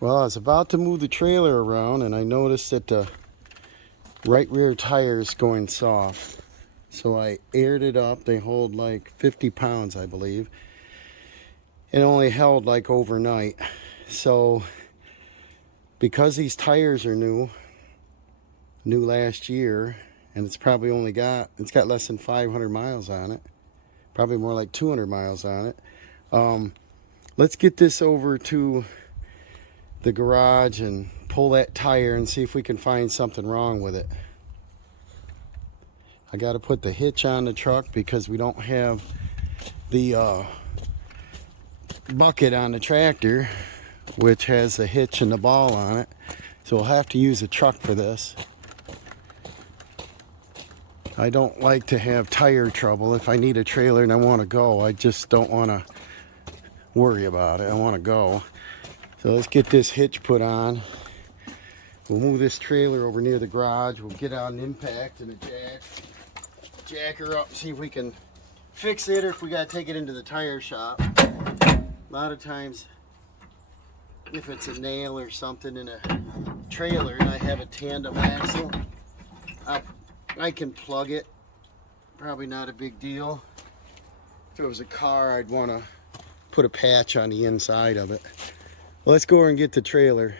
Well, I was about to move the trailer around and I noticed that the right rear tire is going soft. So I aired it up. They hold like 50 pounds, I believe. It only held like overnight. So because these tires are new last year, and it's probably only got less than 500 miles on it, probably more like 200 miles on it. Let's get this over to the garage and pull that tire and see if we can find something wrong with it. I got to put the hitch on the truck because we don't have the bucket on the tractor, which has the hitch and the ball on it. So we'll have to use a truck for this. I don't like to have tire trouble. If I need a trailer and I want to go, I just don't want to worry about it. I want to go. So let's get this hitch put on. We'll move this trailer over near the garage. We'll get out an impact and a jack her up and see if we can fix it, or if we got to take it into the tire shop. A lot of times, if it's a nail or something in a trailer and I have a tandem axle, I can plug it. Probably not a big deal. If it was a car, I'd want to put a patch on the inside of it. Well, let's go over and get the trailer.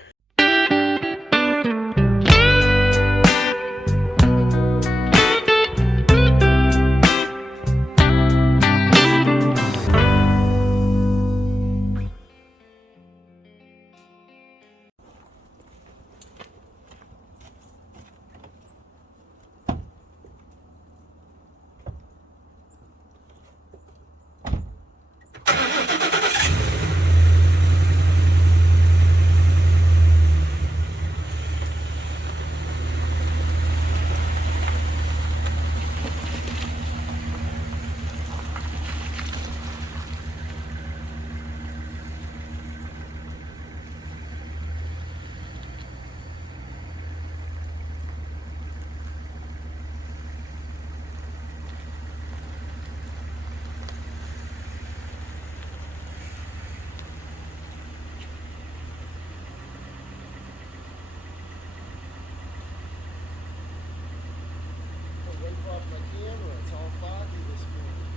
Off my camera, it's all foggy this morning.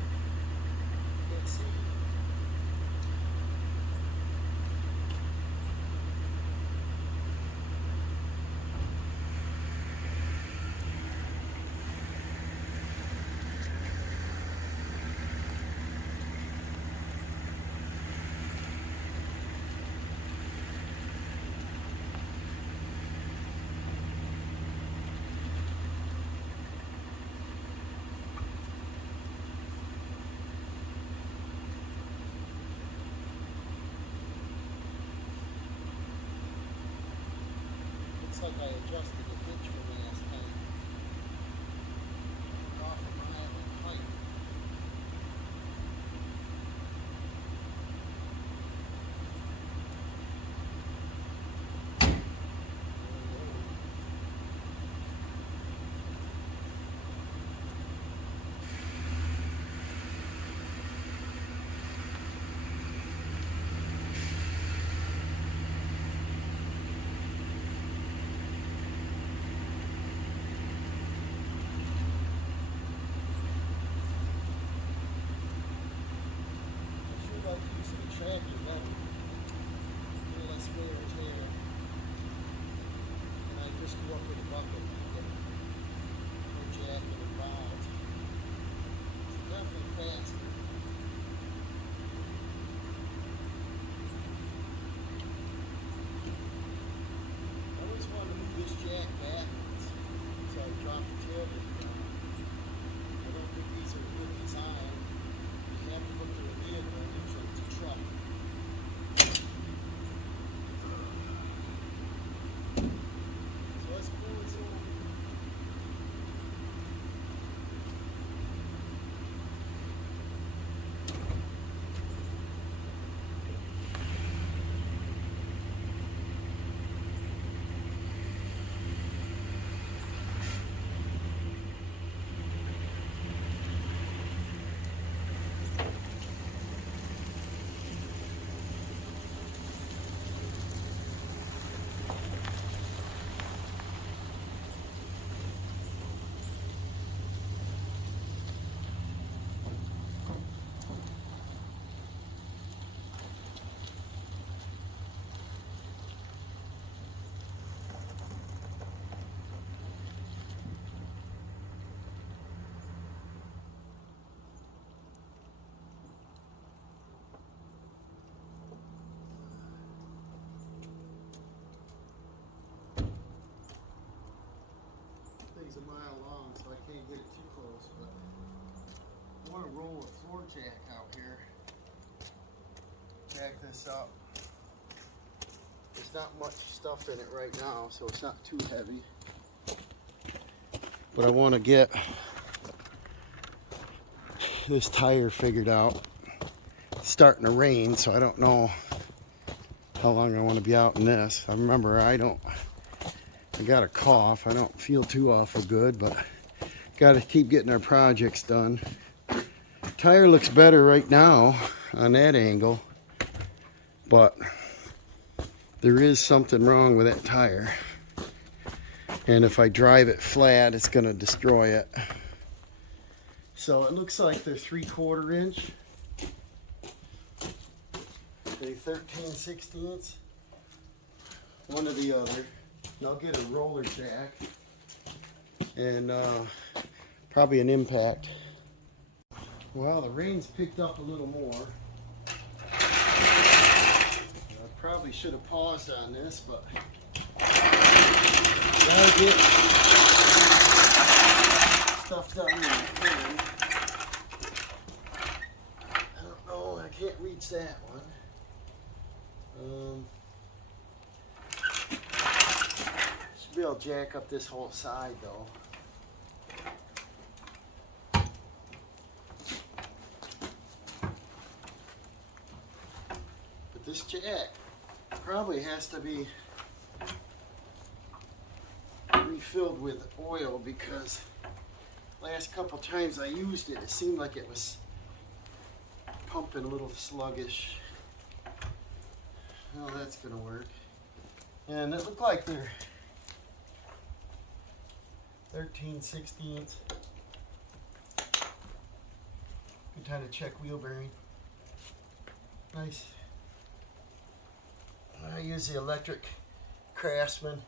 Can't see. Like I adjusted the hitch from last time. Off of my height. Tractor level, a little less wear and tear, and I just go up with a bucket and get no jacket involved. It's definitely faster. I always wanted to move this jack backwards, so I dropped the tailgate down. I don't think these are a good design. You have to look to a vehicle, and usually it's a truck. is a mile long, so I can't get it too close, but I want to roll a floor jack out here. Jack this up. There's not much stuff in it right now, so it's not too heavy. But I want to get this tire figured out. It's starting to rain, so I don't know how long I want to be out in this. I remember I got a cough. I don't feel too awful good, but got to keep getting our projects done. Tire looks better right now on that angle, but there is something wrong with that tire. And if I drive it flat, it's going to destroy it. So it looks like they're 3/4 inch. They 13/16. One or the other. And I'll get a roller jack. And probably an impact. Well, the rain's picked up a little more. I probably should have paused on this, but gotta get stuff done when I can. I don't know, I can't reach that one. Should be able to jack up this whole side though. But this jack probably has to be refilled with oil, because last couple times I used it, it seemed like it was pumping a little sluggish. Well, that's gonna work. And it looked like they're 13/16. Good time to check wheel bearing. Nice. I use the electric Craftsman.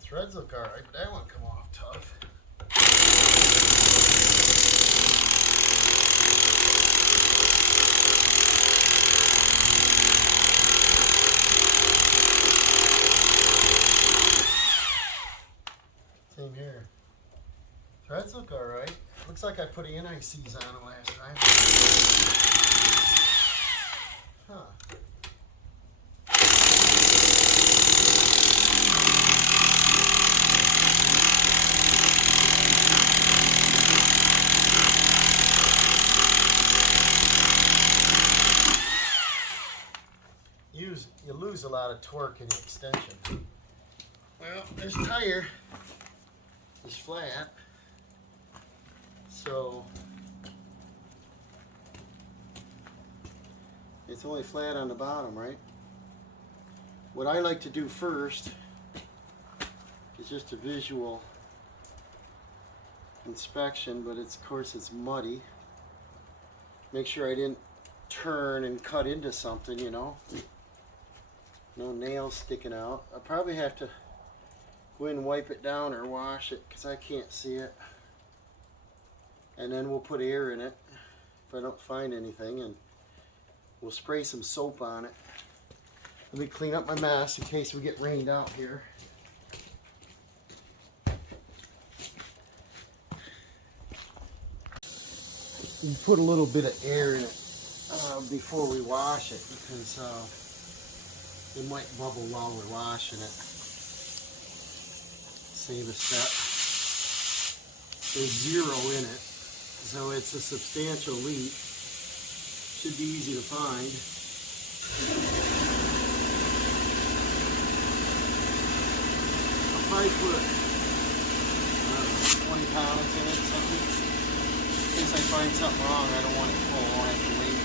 Threads look alright, but that one come off tough. Same here. Threads look alright. Looks like I put NICs on them last time. Huh. You lose a lot of torque in the extension. Well, this tire is flat, so it's only flat on the bottom, right? What I like to do first is just a visual inspection, but of course it's muddy. Make sure I didn't turn and cut into something, you know. No nails sticking out. I'll probably have to go in and wipe it down or wash it, because I can't see it. And then we'll put air in it if I don't find anything, and we'll spray some soap on it. Let me clean up my mess in case we get rained out here. You put a little bit of air in it before we wash it, because it might bubble while we're washing it. Save a step. There's 0 in it, so it's a substantial leak. Should be easy to find. I'll probably put 20 pounds in it, something. In case I find something wrong, I don't want it full. I won't have to wait.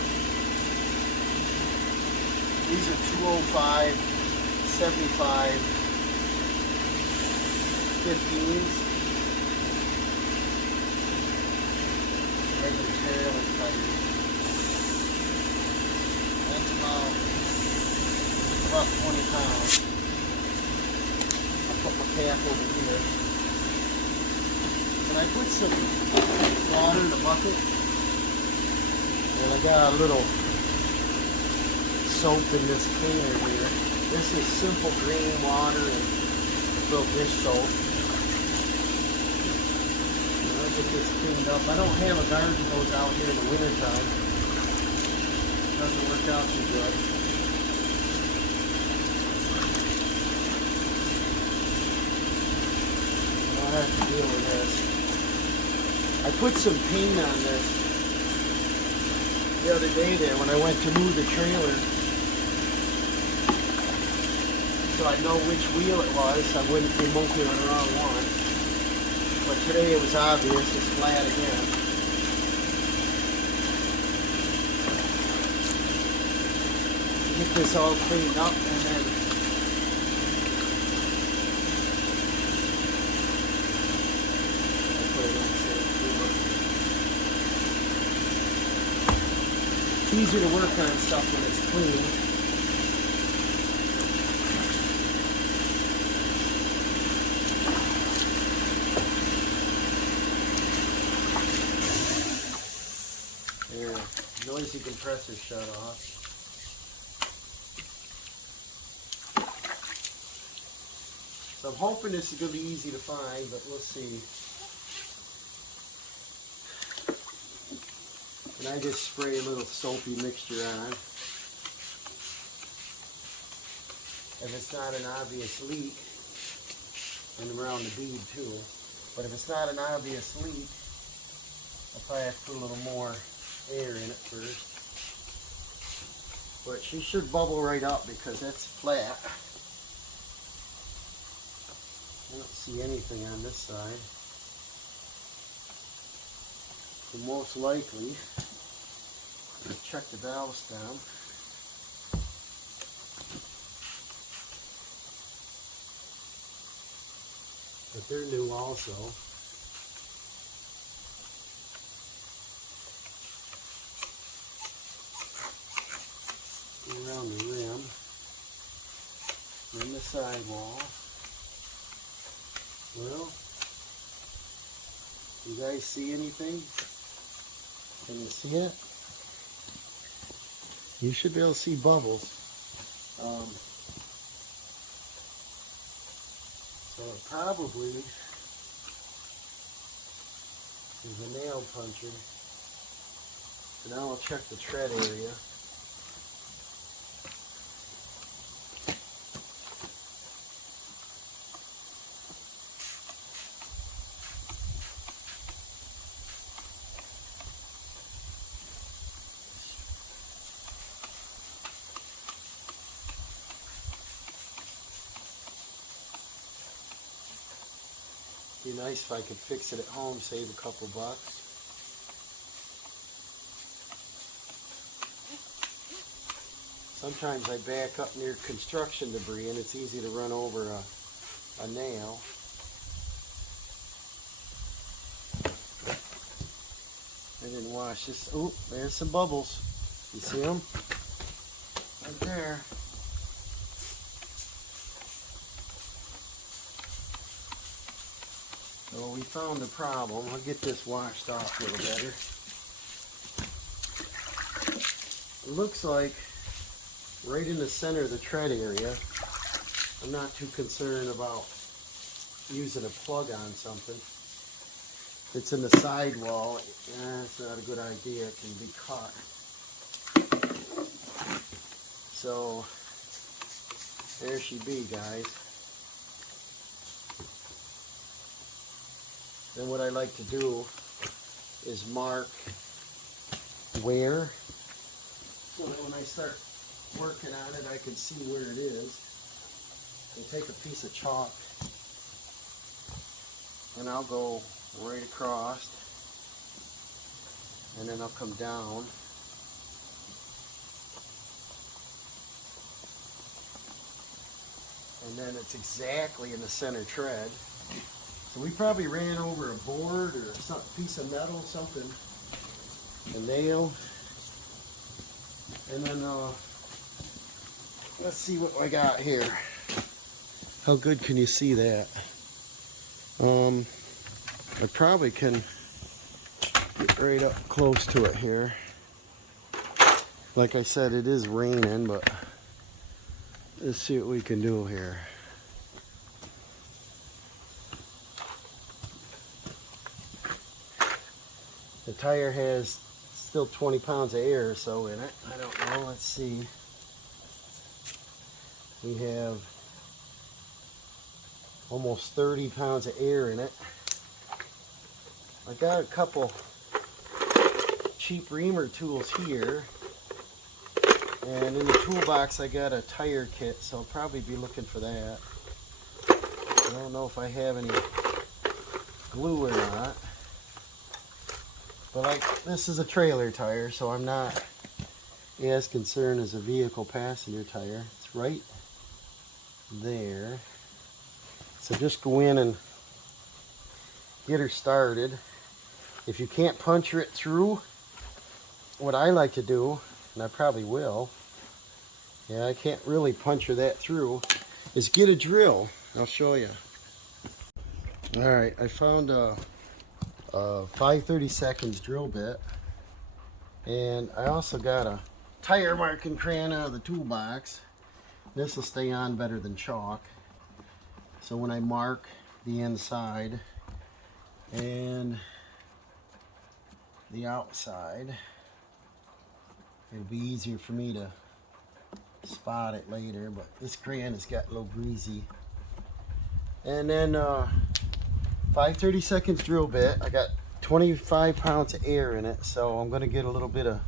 These are 205, 75, 15s. Regular trailer tires. That's about 20 pounds. I'll put my cap over here. And I put some water in the bucket. And I got a little soap in this cleaner here. This is simple green water and a little dish soap. And I'll get this cleaned up. I don't have a garden hose out here in the wintertime. Doesn't work out too good. I'll have to deal with this. I put some paint on this the other day there when I went to move the trailer, so I know which wheel it was. I wouldn't be monkeying on the wrong one. But today it was obvious. It's flat again. Get this all cleaned up and then I put it on there. It's easier to work on stuff when it's clean. There, noisy compressor shut off. So I'm hoping this is going to be easy to find, but we'll see. And I just spray a little soapy mixture on. If it's not an obvious leak, and around the bead too, but if it's not an obvious leak, I'll probably have to put a little more air in it first. But she should bubble right up because that's flat. I don't see anything on this side. So most likely, I'll check the valves down. But they're new also. Go around the rim, then the sidewall. Well, you guys see anything? Can you see it? You should be able to see bubbles. So it probably is a nail puncher. So now I'll check the tread area. Be nice if I could fix it at home, save a couple bucks. Sometimes I back up near construction debris and it's easy to run over a nail. I didn't wash this. Oh, there's some bubbles. You see them? Right there. So we found the problem. I'll get this washed off a little better. It looks like right in the center of the tread area. I'm not too concerned about using a plug on something. If it's in the sidewall, it's not a good idea. It can be caught. So there she be, guys. Then what I like to do is mark where, so that when I start working on it, I can see where it is. I'll take a piece of chalk and I'll go right across, and then I'll come down. And then it's exactly in the center tread. So we probably ran over a board or some piece of metal, something, a nail. And then let's see what I got here. How good can you see that? I probably can get right up close to it here. Like I said, it is raining, but let's see what we can do here. The tire has still 20 pounds of air or so in it. I don't know. Let's see. We have almost 30 pounds of air in it. I got a couple cheap reamer tools here. And in the toolbox I got a tire kit, so I'll probably be looking for that. I don't know if I have any glue or not. But like, this is a trailer tire, so I'm not as concerned as a vehicle passenger tire. It's right there. So just go in and get her started. If you can't puncture it through, what I like to do, and I probably will, yeah, I can't really puncture that through, is get a drill. I'll show you. Alright, I found a 5/32 drill bit, and I also got a tire marking crayon out of the toolbox. This will stay on better than chalk, so when I mark the inside and the outside, it'll be easier for me to spot it later. But this crayon has got a little greasy. And then 5/32 drill bit. I got 25 pounds of air in it, so I'm going to get a little bit of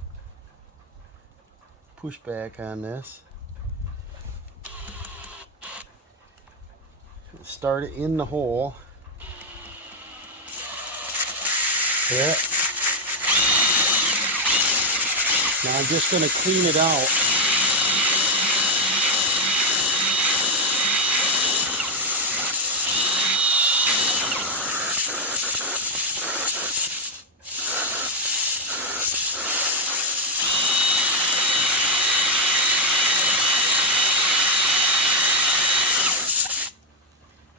pushback on this. Start it in the hole. Yeah. Now I'm just going to clean it out.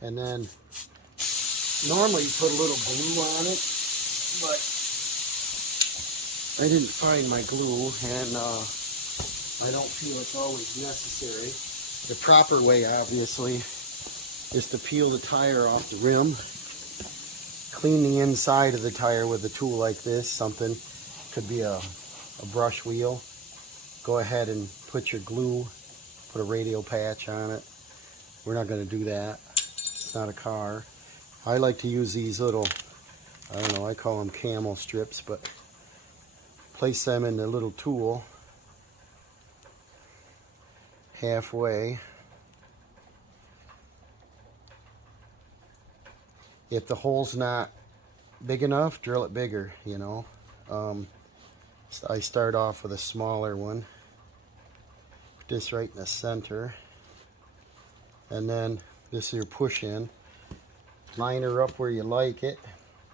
And then normally you put a little glue on it, but I didn't find my glue, and I don't feel it's always necessary. The proper way, obviously, is to peel the tire off the rim, clean the inside of the tire with a tool like this, something, could be a brush wheel. Go ahead and put your glue, put a radial patch on it. We're not going to do that. It's not a car. I like to use these little, I don't know, I call them camel strips, but place them in the little tool halfway. If the hole's not big enough, drill it bigger, you know. I start off with a smaller one. Put this right in the center. And then this is your push in. Line her up where you like it.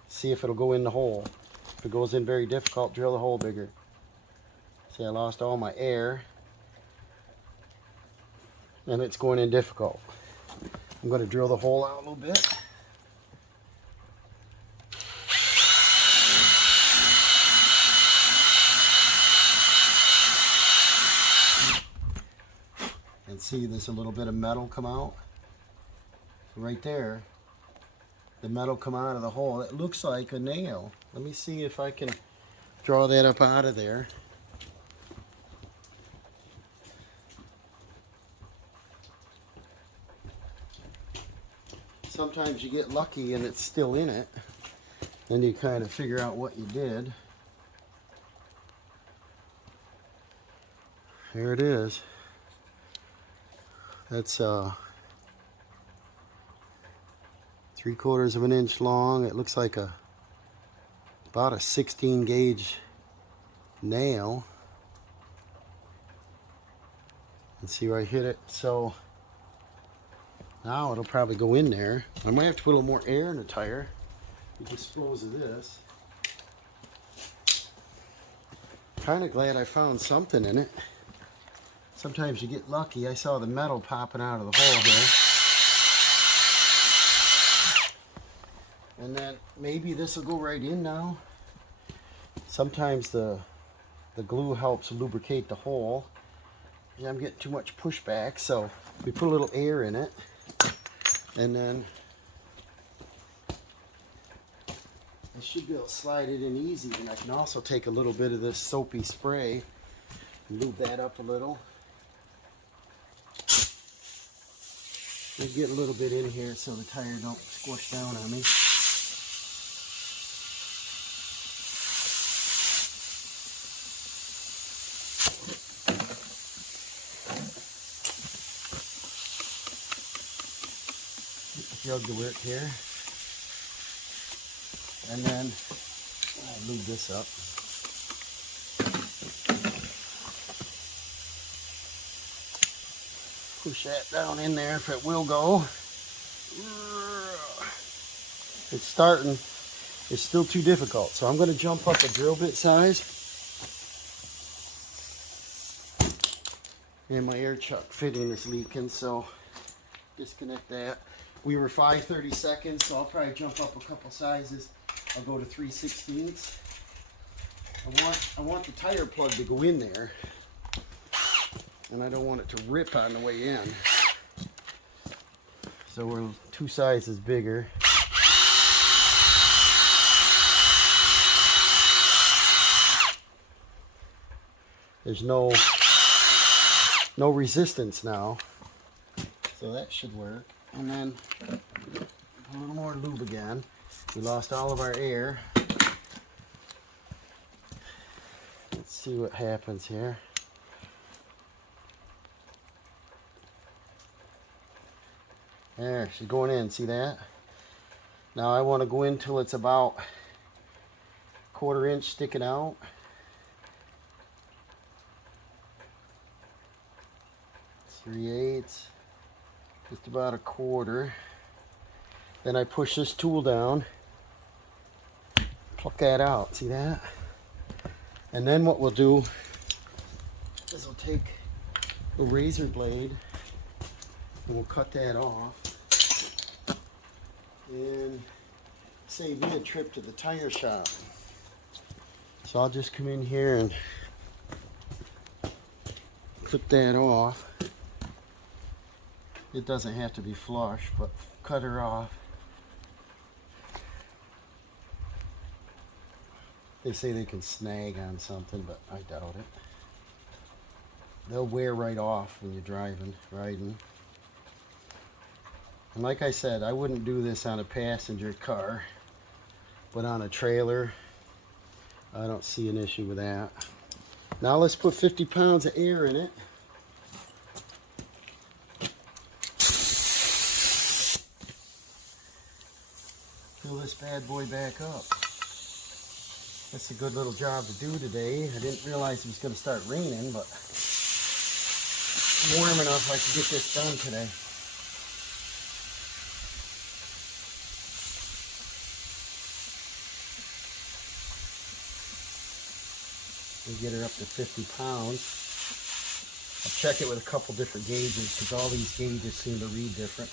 See if it'll go in the hole. If it goes in very difficult, drill the hole bigger. See, I lost all my air. And it's going in difficult. I'm going to drill the hole out a little bit. And see, there's a little bit of metal come out. Right there. The metal come out of the hole. It looks like a nail. Let me see if I can draw that up out of there. Sometimes you get lucky and it's still in it. Then you kind of figure out what you did. There it is. That's 3/4 of an inch long. It looks like about a 16 gauge nail. And see where I hit it. So Now it'll probably go in there. I might have to put a little more air in the tire to dispose of this. Kind of glad I found something in it. Sometimes you get lucky. I saw the metal popping out of the hole here. And then maybe this will go right in now. Sometimes the glue helps lubricate the hole. And I'm getting too much pushback, so we put a little air in it. And then I should be able to slide it in easy. And I can also take a little bit of this soapy spray and lube that up a little. I get a little bit in here so the tire don't squish down on me. Get the jug to work here. And then I'll lube this up. Push that down in there if it will go. It's starting. It's still too difficult, so I'm going to jump up a drill bit size. And my air chuck fitting is leaking, so disconnect that. We were 5/32, so I'll probably jump up a couple sizes. I'll go to 3/16. I want the tire plug to go in there. And I don't want it to rip on the way in. So we're 2 sizes bigger. There's no resistance now. So that should work. And then a little more lube again. We lost all of our air. Let's see what happens here. There, she's going in, see that? Now I want to go in till it's about 1/4 inch sticking out. Three-eighths, just about 1/4. Then I push this tool down, pluck that out, see that? And then what we'll do is we'll take the razor blade and we'll cut that off and save me a trip to the tire shop. So I'll just come in here and clip that off. It doesn't have to be flush, but cut her off. They say they can snag on something, but I doubt it. They'll wear right off when you're riding. And like I said, I wouldn't do this on a passenger car, but on a trailer, I don't see an issue with that. Now let's put 50 pounds of air in it. Fill this bad boy back up. That's a good little job to do today. I didn't realize it was going to start raining, but warm enough I can get this done today. We get her up to 50 pounds. I'll check it with a couple different gauges because all these gauges seem to read different.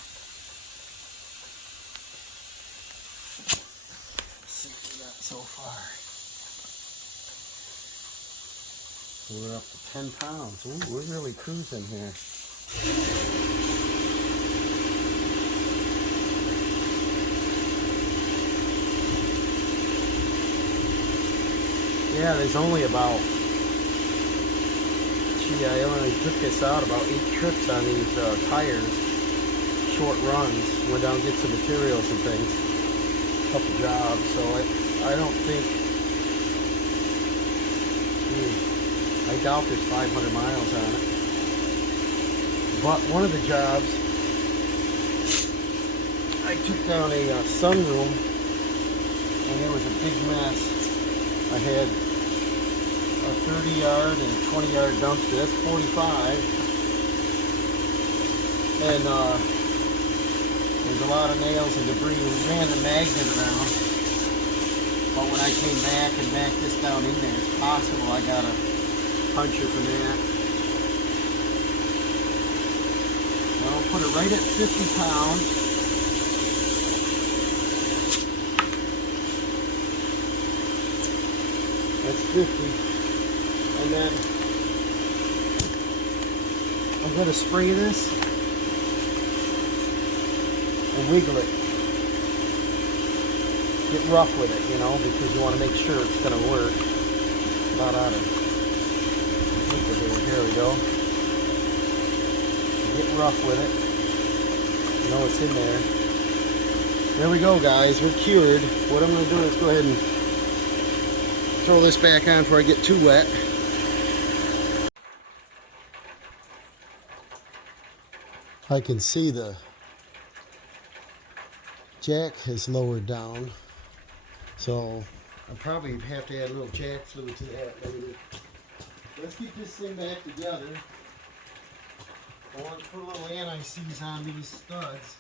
Let's see what we got so far. We're up to 10 pounds. Ooh, we're really cruising here. Yeah, there's only about, I only took this out about 8 trips on these tires, short runs. Went down and get some materials and things, a couple jobs, so I don't think, I doubt there's 500 miles on it. But one of the jobs, I took down a sunroom and there was a big mess. I had a 30-yard and 20-yard dumpster. That's 45. And There's a lot of nails and debris. We ran the magnet around. But when I came back and backed this down in there, it's possible I got a puncture from that. I'll put it right at 50 pounds. That's 50. And then I'm going to spray this and wiggle it. Get rough with it, you know, because you want to make sure it's going to work. Not out of it. Here we go. Get rough with it. You know it's in there. There we go, guys. We're cured. What I'm going to do is go ahead and throw this back on before I get too wet. I can see the jack has lowered down, so I'll probably have to add a little jack fluid to that later. Let's get this thing back together. I want to put a little anti-seize on these studs.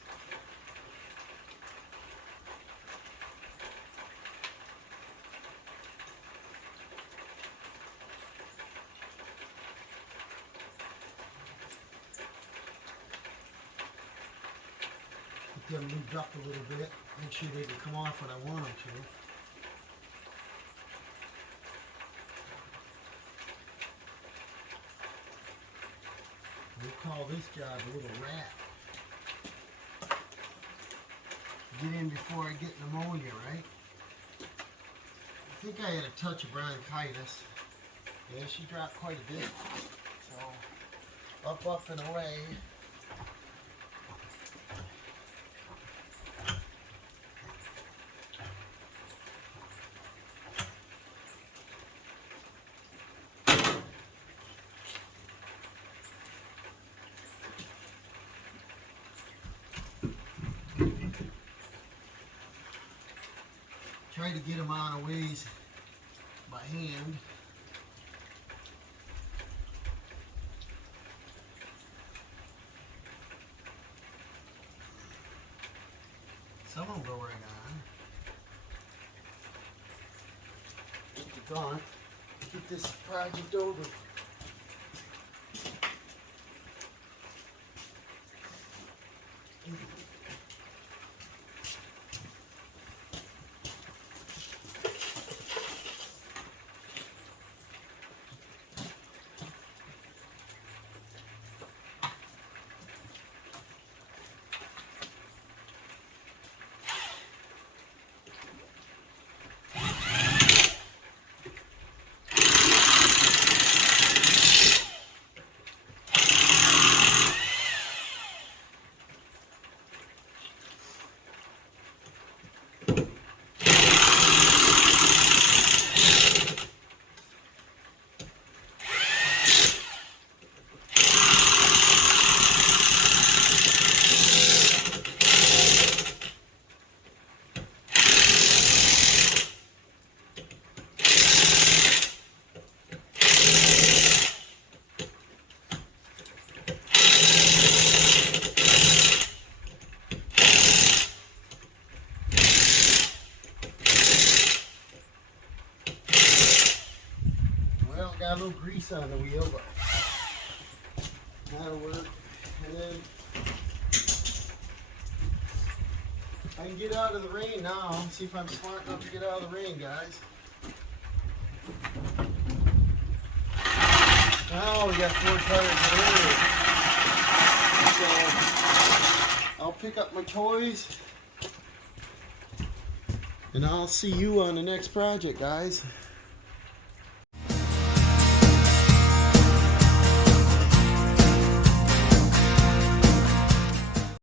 Get them moved up a little bit. Make sure they can come off when I want them to. We'll call this job a little rat. Get in before I get pneumonia, right? I think I had a touch of bronchitis. Yeah, she dropped quite a bit. So, up and away. Try to get them out of ways by hand. Some of them go right on. Get the gaunt. Get this project over. Got a little grease on the wheel, but that'll work. And then I can get out of the rain now. See if I'm smart enough to get out of the rain, guys. Now we got 4 tires in. So I'll pick up my toys and I'll see you on the next project, guys.